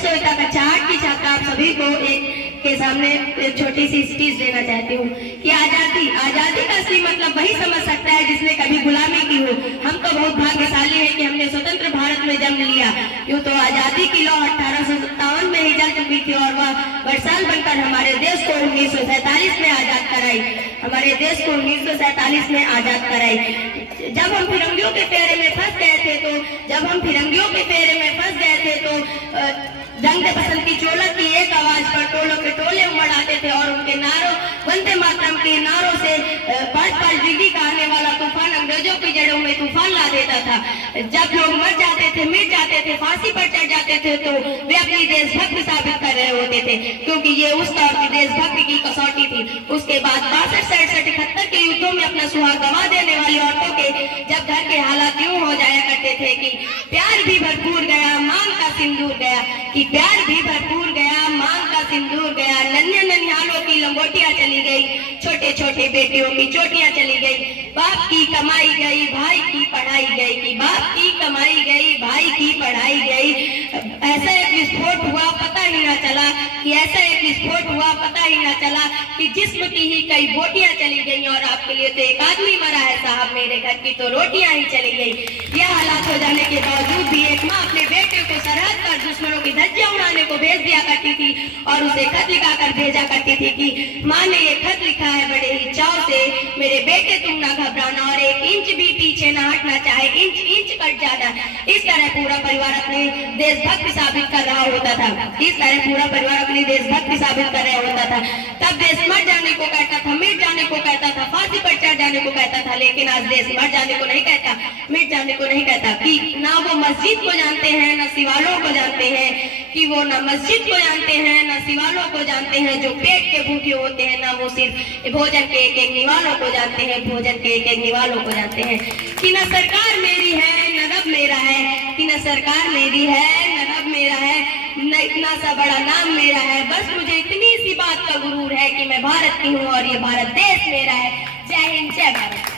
श्वेता कक्षा 8 की छात्रा आप सभी को के सामने एक छोटी सी स्पीच देना चाहती हूँ कि आजादी का असली मतलब वही समझ सकता है जिसने कभी गुलामी की हो। हम तो बहुत भाग्यशाली हैं कि हमने स्वतंत्र भारत में जन्म लिया। यूँ तो आजादी की लौ 1857 में ही जल चुकी थी और वह वर्षाल बनकर हमारे देश को 1947 में आजाद कराई। हमारे देश को 1947 में आजाद कराई। जब हम फिरंगियों के फेरे में फंस गए थे तो रंग पसंद की चोलक की एक आवाज पर टोलों के टोले उमड़ आते थे और उनके नारों वंदे मातरम के नारों से 5-5 डिग्री का आने वाला तूफान अंग्रेजों की जड़ों में तूफान ला देता था। जब लोग मर जाते थे, मिट जाते थे, फांसी पर चढ़ जाते थे तो वे अपनी देशभक्ति साबित कर रहे होते थे, क्योंकि ये उस दौर की देशभक्ति की कसौटी थी। उसके बाद 62, 67, 71 के युद्धों में अपना सुहाग गंवा देने वाली औरतों के जब घर के हालात यूं हो जाया करते थे कि प्यार भी भरपूर गया, मांग का सिंदूर गया, कि प्यार भी भरपूर गया, मांग का सिंदूर गया, नन्हे ननिहालों की लंगोटियां चली गई, छोटे छोटे बेटियों की चोटियां चली गई, बाप की कमाई गई, भाई की पढ़ाई गई, कि बाप की कमाई गई, भाई की पढ़ाई गई। ऐसा एक विस्फोट हुआ पता ही ना चला कि जिस्म की ही कई बोटियां चली गई और आपके लिए तो एक आदमी मरा है साहब, मेरे घर की तो रोटियां ही चली गई। यह हालात हो जाने के बावजूद भी एक माँ अपने बेटे को सरहद पर दुश्मनों की धज्जियां उड़ाने को भेज दिया करती थी और उसे खत लिखा कर भेजा करती थी कि माँ ने ये खत लिखा है बड़े ही चाव से, मेरे बेटे तुम ना घबराना और 1 इंच भी पीछे ना हटना, चाहे इंच इंच कट जाना। इस तरह पूरा परिवार अपनी देशभक्ति साबित कर रहा होता था। तब देश मर जाने को कहता था, मिट जाने को कहता था, फांसी पर चढ़ जाने को कहता था, लेकिन आज देश मर जाने को नहीं कहता, मिट जाने को नहीं कहता। कि ना वो मस्जिद को जानते हैं, ना सिवालों को जानते हैं, कि वो ना मस्जिद को जानते हैं, ना सिवालों को जानते हैं जो पेट के भूखे होते हैं, ना वो सिर्फ भोजन के एक निवालों को जानते हैं, कि ना सरकार मेरी है न रब मेरा है, न इतना सा बड़ा नाम मेरा है, बस मुझे इतनी सी बात का गुरूर है कि मैं भारत की हूँ और ये भारत देश मेरा है। जय हिंद, जय भारत।